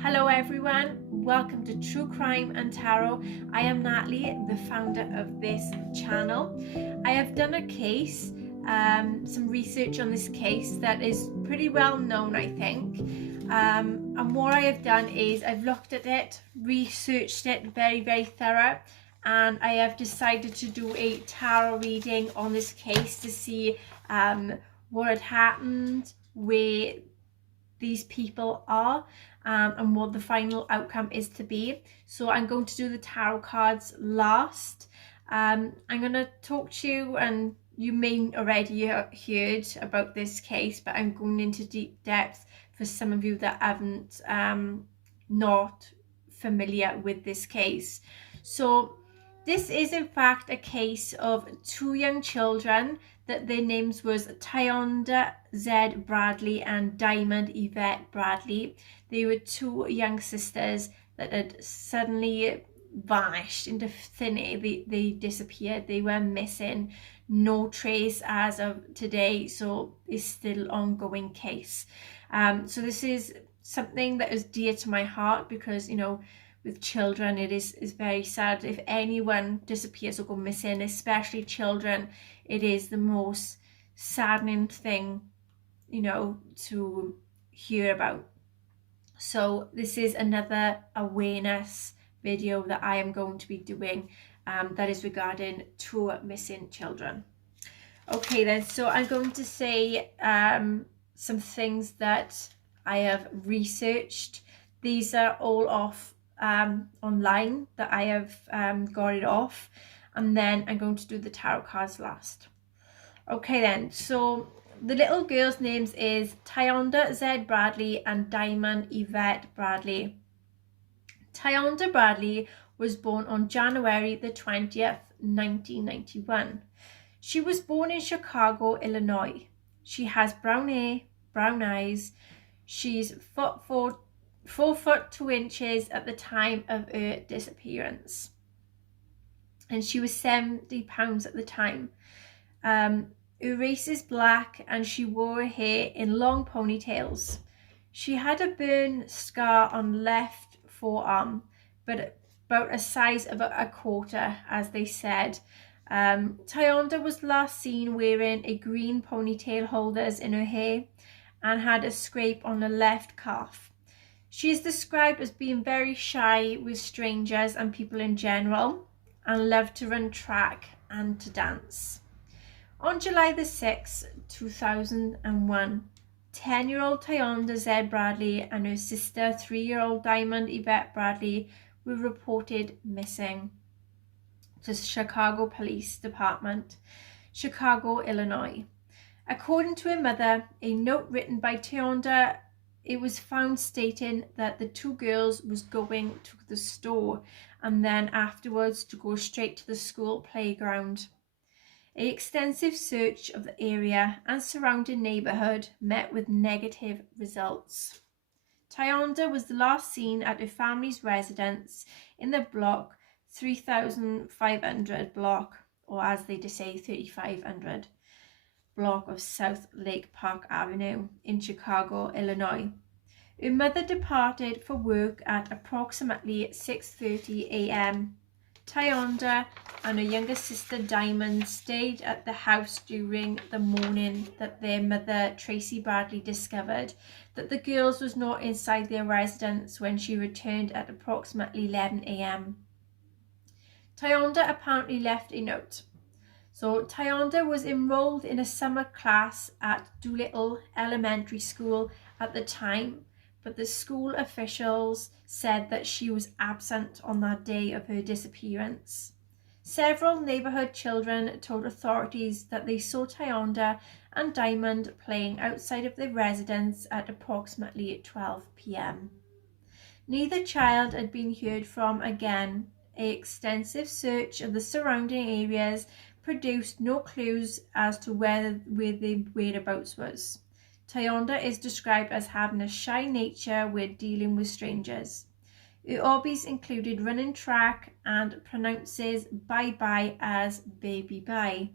Hello everyone, welcome to True Crime and Tarot. I am Natalie, the founder of this channel. I have done a case, some research on this case that is pretty well known, I think. And what I have done is I've looked at it, researched it very thorough, and I have decided to do a tarot reading on this case to see what had happened, where these people are, and what the final outcome is to be. So I'm going to do the tarot cards last. I'm going to talk to you, and you may already heard about this case, but I'm going into deep depth for some of you that haven't, not familiar with this case. So this is in fact a case of two young children that their names was Tionda Z. Bradley and Diamond Yvette Bradley. They were two young sisters that had suddenly vanished into thin air. They disappeared. They were missing. No trace as of today, so it's still ongoing case. So this is something that is dear to my heart because, you know, with children it is very sad if anyone disappears or go missing, especially children. It is the most saddening thing, you know, to hear about. So this is another awareness video that I am going to be doing that is regarding two missing children. Okay then, so I'm going to say some things that I have researched. These are all off online that I have got it off, and then I'm going to do the tarot cards last. Okay then, so the little girls' names is Tionda Z. Bradley and Diamond Yvette Bradley. Tionda Bradley was born on January the 20th, 1991. She was born in Chicago, Illinois. She has brown hair, brown eyes. She's 4 foot 2 inches at the time of her disappearance, and she was 70 pounds at the time. Her race is black, and she wore her hair in long ponytails. She had a burn scar on the left forearm, but about a size of a quarter, as they said. Tionda was last seen wearing a green ponytail holders in her hair and had a scrape on the left calf. She is described as being very shy with strangers and people in general, and loved to run track and to dance. On July the 6th, 2001, 10-year-old Tionda Z. Bradley and her sister, 3-year-old Diamond Yvette Bradley, were reported missing to Chicago Police Department, Chicago, Illinois. According to her mother, a note written by Tionda, it was found stating that the two girls was going to the store and then afterwards to go straight to the school playground. An extensive search of the area and surrounding neighbourhood met with negative results. Tionda was last seen at her family's residence in the block 3500 block, or as they just say 3500 block of South Lake Park Avenue in Chicago, Illinois. Her mother departed for work at approximately 6:30 a.m. Tionda and her younger sister Diamond stayed at the house during the morning that their mother Tracy Bradley discovered that the girls was not inside their residence when she returned at approximately 11 a.m. Tionda apparently left a note. So Tionda was enrolled in a summer class at Doolittle Elementary School at the time, but the school officials said that she was absent on that day of her disappearance. Several neighbourhood children told authorities that they saw Tionda and Diamond playing outside of their residence at approximately 12 p.m. Neither child had been heard from again. An extensive search of the surrounding areas produced no clues as to where their whereabouts was. Tionda is described as having a shy nature with dealing with strangers. Her hobbies included running track and pronounces bye-bye as baby bye.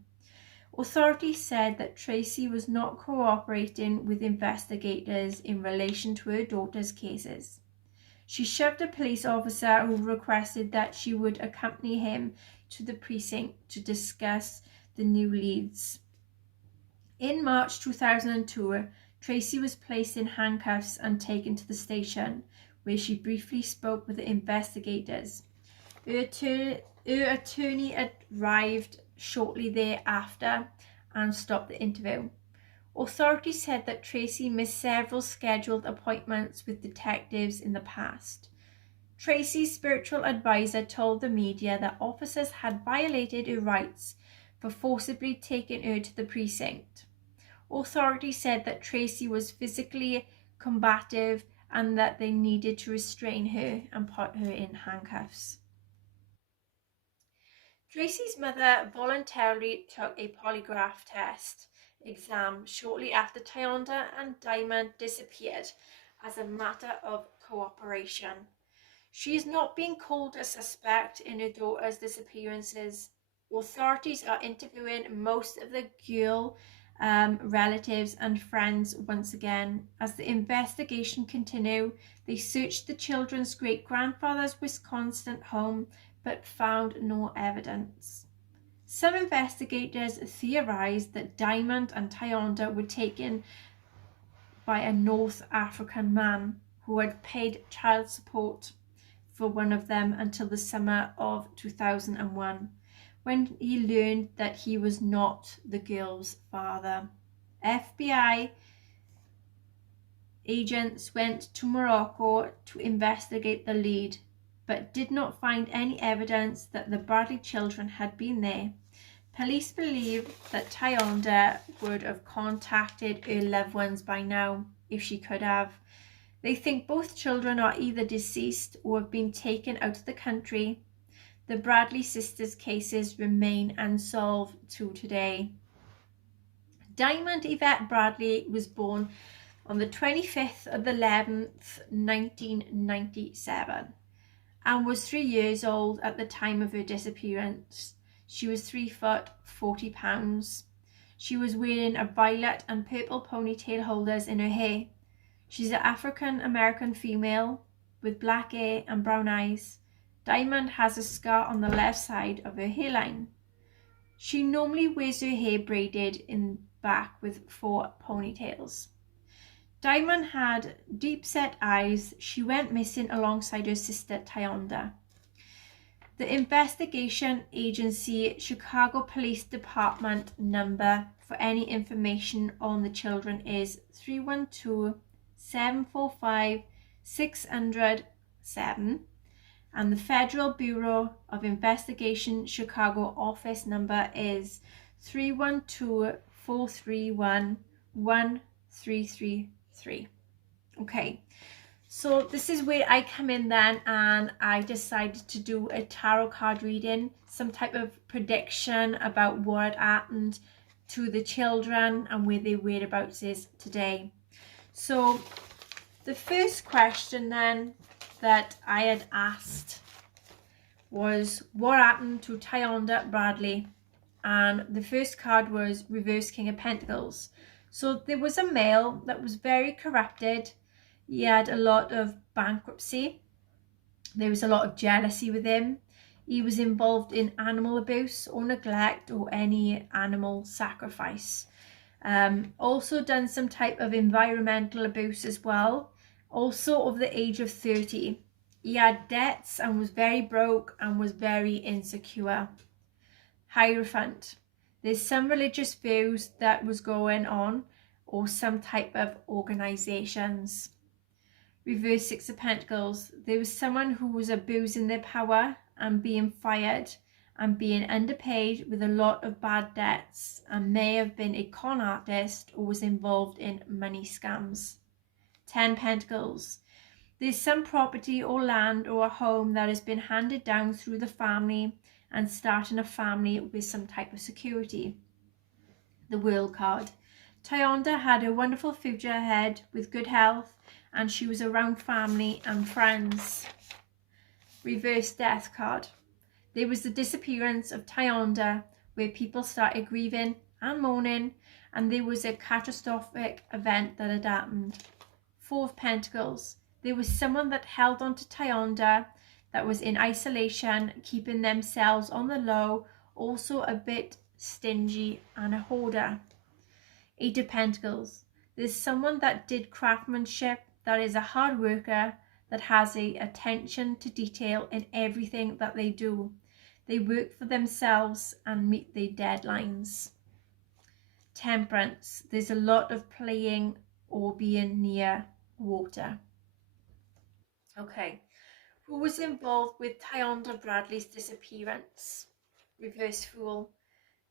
Authorities said that Tracy was not cooperating with investigators in relation to her daughter's cases. She shoved a police officer who requested that she would accompany him to the precinct to discuss the new leads. In March 2002, Tracy was placed in handcuffs and taken to the station, where she briefly spoke with the investigators. Her attorney arrived shortly thereafter and stopped the interview. Authorities said that Tracy missed several scheduled appointments with detectives in the past. Tracy's spiritual advisor told the media that officers had violated her rights for forcibly taking her to the precinct. Authorities said that Tracy was physically combative and that they needed to restrain her and put her in handcuffs. Tracy's mother voluntarily took a polygraph test exam shortly after Tionda and Diamond disappeared as a matter of cooperation. She is not being called a suspect in her daughter's disappearances. Authorities are interviewing most of the girl relatives and friends once again. As the investigation continues, they searched the children's great-grandfather's Wisconsin home but found no evidence. Some investigators theorized that Diamond and Tionda were taken by a North African man who had paid child support for one of them until the summer of 2001, when he learned that he was not the girl's father. FBI agents went to Morocco to investigate the lead, but did not find any evidence that the Bradley children had been there. Police believe that Tionda would have contacted her loved ones by now if she could have. They think both children are either deceased or have been taken out of the country. The Bradley sisters' cases remain unsolved to today. Diamond Yvette Bradley was born on the 25th of the 11th, 1997, and was 3 years old at the time of her disappearance. She was 3 foot 40 pounds. She was wearing a violet and purple ponytail holders in her hair. She's an African American female with black hair and brown eyes. Diamond has a scar on the left side of her hairline. She normally wears her hair braided in back with 4 ponytails. Diamond had deep-set eyes. She went missing alongside her sister Tionda. The investigation agency Chicago Police Department number for any information on the children is 312-745-607, and the Federal Bureau of Investigation Chicago office number is 312-431-1333. Okay, so this is where I come in then, and I decided to do a tarot card reading, some type of prediction about what happened to the children and where their whereabouts is today. So the first question then that I had asked was, what happened to Tionda Bradley? And the first card was Reverse King of Pentacles. So there was a male that was very corrupted. He had a lot of bankruptcy. There was a lot of jealousy with him. He was involved in animal abuse or neglect or any animal sacrifice. Also done some type of environmental abuse as well. Also of the age of 30. He had debts and was very broke and was very insecure. Hierophant. There's some religious views that was going on or some type of organizations. Reverse Six of Pentacles. There was someone who was abusing their power and being fired and being underpaid with a lot of bad debts and may have been a con artist or was involved in money scams. 10 Pentacles. There's some property or land or a home that has been handed down through the family and starting a family with some type of security. The World card. Tionda had a wonderful future ahead with good health and she was around family and friends. Reverse Death card. There was the disappearance of Tionda where people started grieving and mourning, and there was a catastrophic event that had happened. Four of Pentacles. There was someone that held on to Tionda, that was in isolation, keeping themselves on the low, also a bit stingy and a hoarder. Eight of Pentacles. There's someone that did craftsmanship, that is a hard worker, that has a attention to detail in everything that they do. They work for themselves and meet their deadlines. Temperance. There's a lot of playing or being near water. Okay. Who was involved with Tionda Bradley's disappearance? Reverse Fool.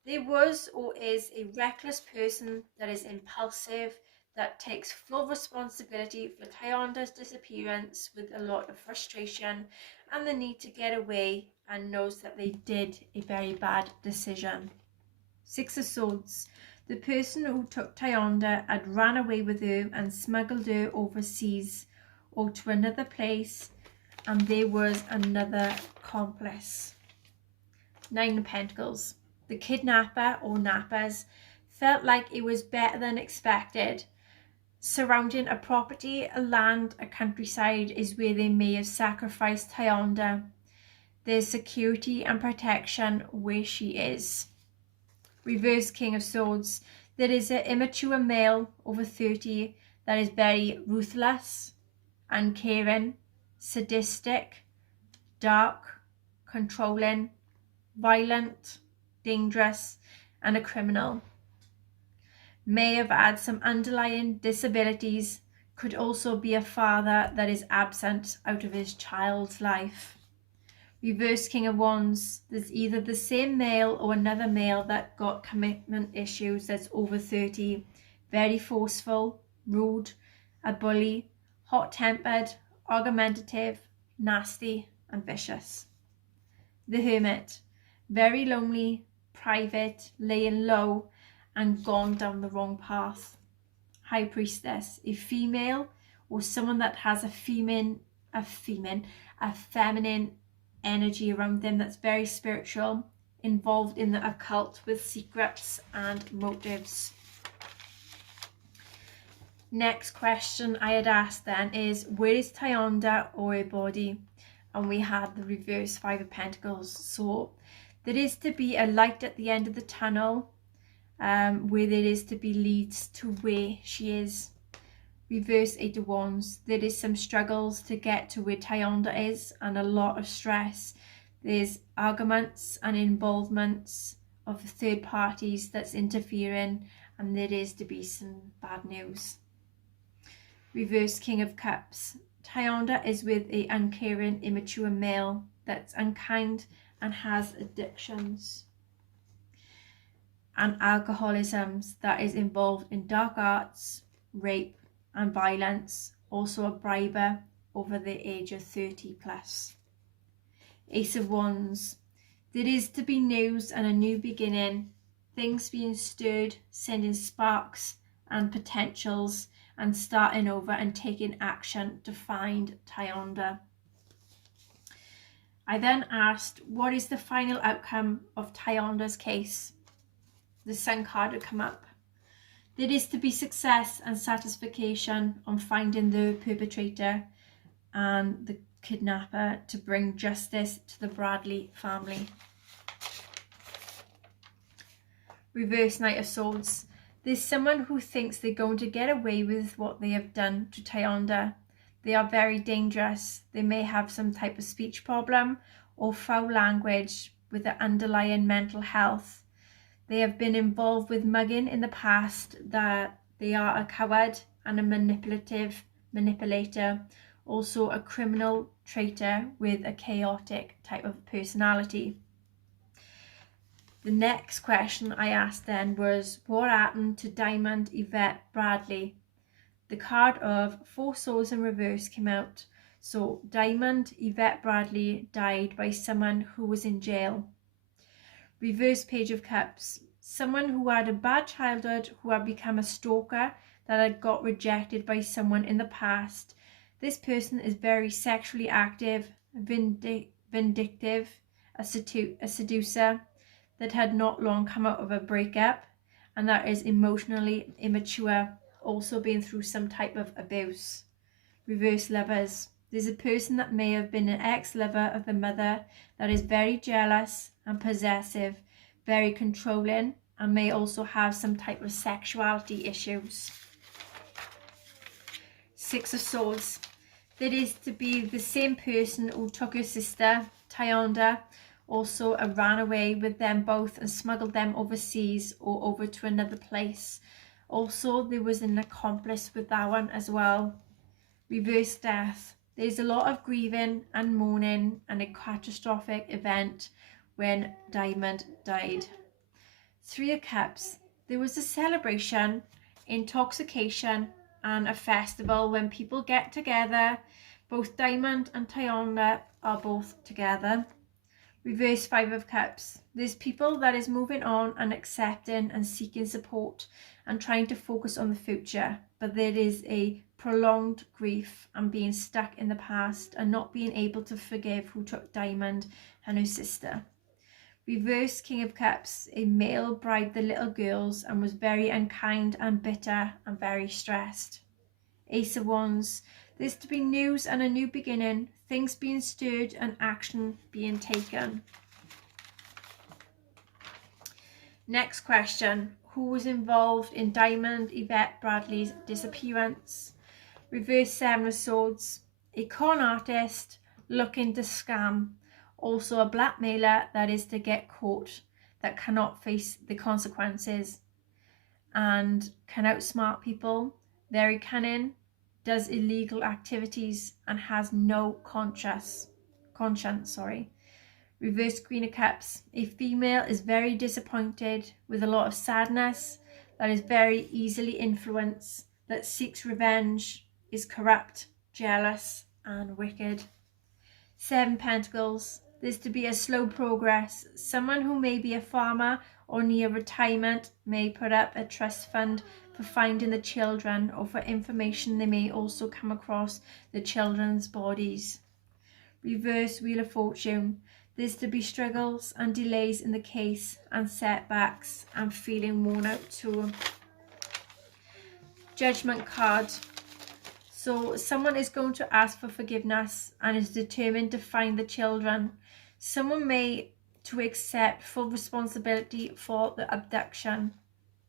There was or is a reckless person that is impulsive, that takes full responsibility for Tionda's disappearance with a lot of frustration and the need to get away, and knows that they did a very bad decision. Six of Swords. The person who took Tionda had ran away with her and smuggled her overseas or to another place, and there was another accomplice. Nine of Pentacles. The kidnapper or nappers felt like it was better than expected. Surrounding a property, a land, a countryside is where they may have sacrificed Tionda. There's security and protection where she is. Reverse King of Swords. There is an immature male over 30 that is very ruthless, uncaring, sadistic, dark, controlling, violent, dangerous, and a criminal. May have had some underlying disabilities, could also be a father that is absent out of his child's life. Reverse King of Wands. There's either the same male or another male that got commitment issues, that's over 30, very forceful, rude, a bully, hot-tempered, argumentative, nasty, and vicious. The Hermit. Very lonely, private, laying low, and gone down the wrong path. High Priestess. A female or someone that has a feminine energy around them, that's very spiritual, involved in the occult with secrets and motives. Next question I had asked then is, where is Tionda or her body? And we had the reverse Five of Pentacles. So there is to be a light at the end of the tunnel, where there is to be leads to where she is. Reverse Eight of Wands. There is some struggles to get to where Tionda is, and a lot of stress. There's arguments and involvements of third parties that's interfering, and there is to be some bad news. Reverse King of Cups. Tionda is with a uncaring, immature male that's unkind and has addictions and alcoholisms, that is involved in dark arts, rape and violence, also a briber over the age of 30 plus. Ace of Wands. There is to be news and a new beginning, things being stirred, sending sparks and potentials, and starting over and taking action to find Tionda. I then asked, what is the final outcome of Tionda's case? The Sun card had come up. There is to be success and satisfaction on finding the perpetrator and the kidnapper, to bring justice to the Bradley family. Reverse Knight of Swords. There's someone who thinks they're going to get away with what they have done to Tionda. They are very dangerous. They may have some type of speech problem or foul language with the underlying mental health. They have been involved with mugging in the past, that they are a coward and a manipulator, also a criminal traitor with a chaotic type of personality. The next question I asked then was, what happened to Diamond, Yvette, Bradley? The card of Four Swords in reverse came out. So Diamond, Yvette Bradley died by someone who was in jail. Reverse Page of Cups. Someone who had a bad childhood, who had become a stalker, that had got rejected by someone in the past. This person is very sexually active, vindictive, a seducer, that had not long come out of a breakup, and that is emotionally immature, also been through some type of abuse. Reverse lovers. There's a person that may have been an ex-lover of the mother that is very jealous and possessive, very controlling, and may also have some type of sexuality issues. Six of Swords. That is to be the same person who took her sister, Tionda, also ran away with them both and smuggled them overseas or over to another place. Also, there was an accomplice with that one as well. Reverse death. There's a lot of grieving and mourning and a catastrophic event when Diamond died. Three of Cups. There was a celebration, intoxication, and a festival when people get together. Both Diamond and Tionda are both together. Reverse Five of Cups. There's people that is moving on and accepting and seeking support and trying to focus on the future, but there is a prolonged grief and being stuck in the past and not being able to forgive who took Diamond and her sister. Reverse King of Cups. A male bribed the little girls and was very unkind and bitter and very stressed. Ace of Wands. There's to be news and a new beginning, things being stirred and action being taken. Next question. Who was involved in Diamond Yvette Bradley's disappearance? Reverse Seven of Swords. A con artist looking to scam. Also a blackmailer that is to get caught, that cannot face the consequences and can outsmart people. Very cunning, does illegal activities and has no conscience. Reverse Queen of Cups. A female is very disappointed with a lot of sadness, that is very easily influenced, that seeks revenge, is corrupt, jealous and wicked. Seven Pentacles. There's to be a slow progress. Someone who may be a farmer or near retirement may put up a trust fund for finding the children or for information they may also come across the children's bodies. Reverse Wheel of Fortune. There's to be struggles and delays in the case and setbacks and feeling worn out too. Judgment card. So someone is going to ask for forgiveness and is determined to find the children. Someone may to accept full responsibility for the abduction.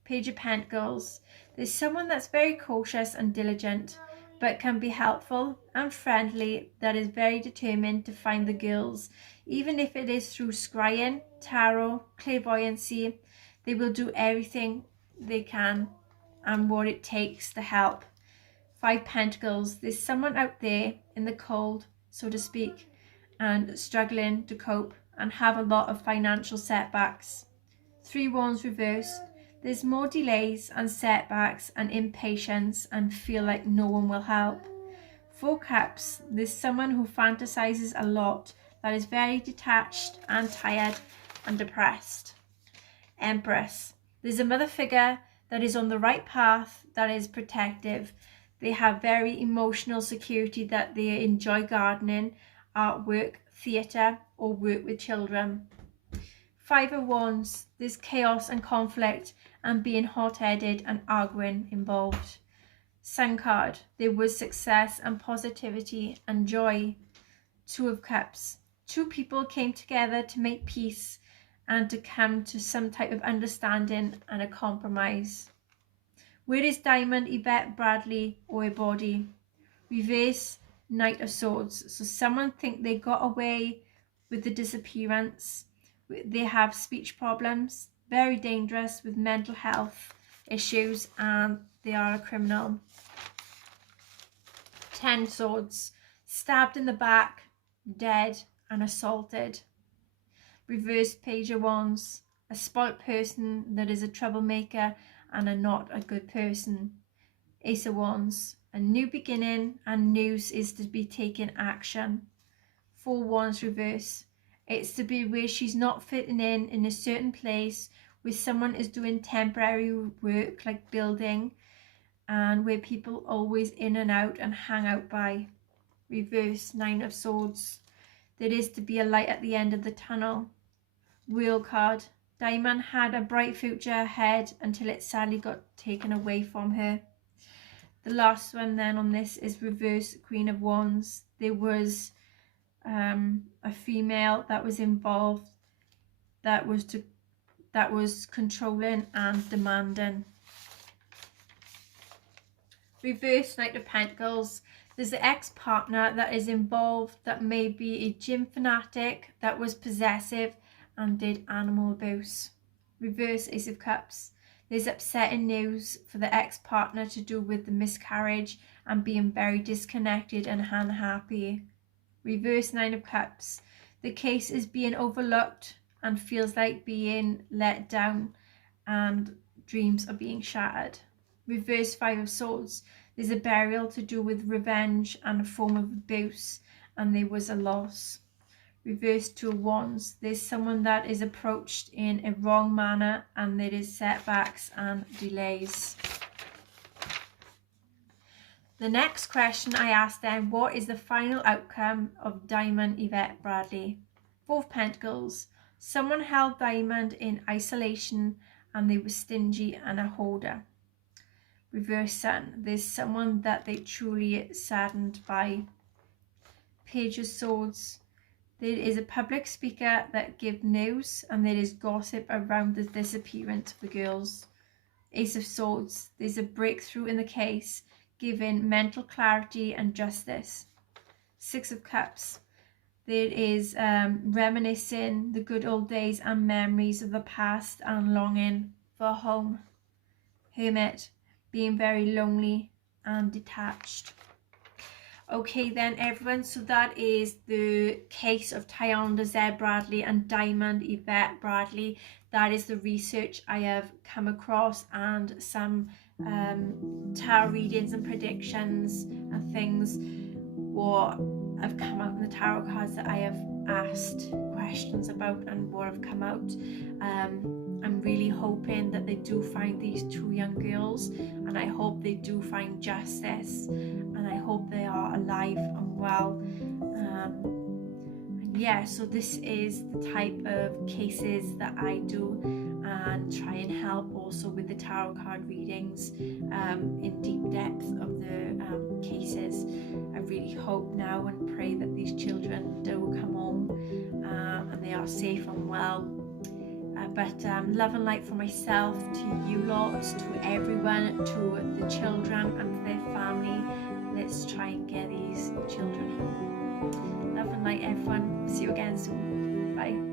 Page of Pentacles. There's someone that's very cautious and diligent, but can be helpful and friendly, that is very determined to find the girls. Even if it is through scrying, tarot, clairvoyancy, they will do everything they can and what it takes to help. Five Pentacles. There's someone out there in the cold, so to speak, and struggling to cope and have a lot of financial setbacks. Three Wands reversed. There's more delays and setbacks and impatience and feel like no one will help. Four Cups. There's someone who fantasizes a lot, that is very detached and tired and depressed. Empress. There's a mother figure that is on the right path, that is protective. They have very emotional security, that they enjoy gardening, artwork, theatre or work with children. Five of Wands. There's chaos and conflict and being hot-headed and arguing involved. Sun card. There was success and positivity and joy. Two of Cups. Two people came together to make peace and to come to some type of understanding and a compromise. Where is Diamond, Yvette Bradley or a body? Reverse Knight of Swords. So someone think they got away with the disappearance. They have speech problems, very dangerous with mental health issues, and they are a criminal. 10 Swords. Stabbed in the back, dead and assaulted. Reverse Page of Wands. A spoilt person that is a troublemaker and are not a good person. Ace of Wands. A new beginning and news is to be taken action. Four Wands reverse. It's to be where she's not fitting in a certain place, where someone is doing temporary work like building, and where people always in and out and hang out by. Reverse Nine of Swords. There is to be a light at the end of the tunnel. Wheel card. Diamond had a bright future ahead until it sadly got taken away from her. The last one then on this is reverse Queen of Wands. There was a female that was involved that was controlling and demanding. Reverse Knight of Pentacles. There's the ex-partner that is involved that may be a gym fanatic that was possessive and did animal abuse. Reverse Ace of Cups. There's upsetting news for the ex-partner to do with the miscarriage and being very disconnected and unhappy. Reverse Nine of Cups. The case is being overlooked and feels like being let down and dreams are being shattered. Reverse Five of Swords. There's a burial to do with revenge and a form of abuse, and there was a loss. Reverse Two of Wands. There's someone that is approached in a wrong manner and there is setbacks and delays. The next question I asked then, what is the final outcome of Diamond, Yvette, Bradley? Four of Pentacles. Someone held Diamond in isolation and they were stingy and a hoarder. Reverse Sun. There's someone that they truly saddened by. Page of Swords. There is a public speaker that gives news and there is gossip around the disappearance of the girls. Ace of Swords. There's a breakthrough in the case, giving mental clarity and justice. Six of Cups. There is reminiscing the good old days and memories of the past and longing for home. Hermit. Being very lonely and detached. Okay then everyone, so that is the case of Tionda Bradley and Diamond Yvette Bradley. That is the research I have come across and some tarot readings and predictions and things what have come out in the tarot cards that I have asked questions about and what have come out. I'm really hoping that they do find these two young girls, and I hope they do find justice, and I hope they are alive and well. And yeah, so this is the type of cases that I do and try and help also with the tarot card readings in deep depth of the cases. I really hope now and pray that these children do come home and they are safe and well. But love and light for myself, to you lot, to everyone, to the children and their family. Let's try and get these children home. Love and light everyone. See you again soon. Bye.